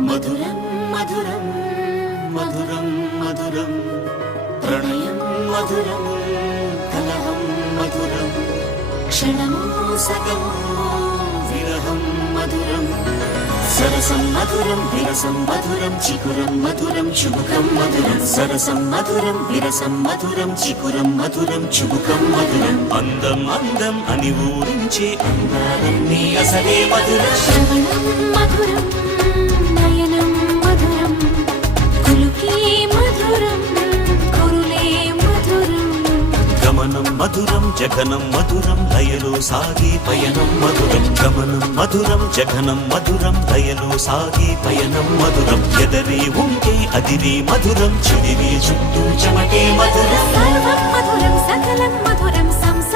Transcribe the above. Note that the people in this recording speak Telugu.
మధురం మధురం మధురం మధురం ప్రణయం మధురం కలహం మధురం క్షణము సగము విరహం మధురం సరసం మధురం విరసం మధురం చికురం మధురం చుబుకం మధురం సరసం మధురం విరసం మధురం చికురం మధురం చుబుకం మధురం అందం అందం అని ఊరించే అందాలన్నీ అసలే మధురం శ్రవణం మధురం నయనం మధురం కులుకే మధురం కురులే మధురం గమనం మధురం జగనం మధురం లయలో సాగే పయనం మధురం గమనం మధురం జగనం మధురం లయలో సాగే పయనం మధురం ఎదరే ఉంటే అదిరే మధురం చెదిరే చుట్టూ చెమటే మధురం సర్వం మధురం సకలం మధురం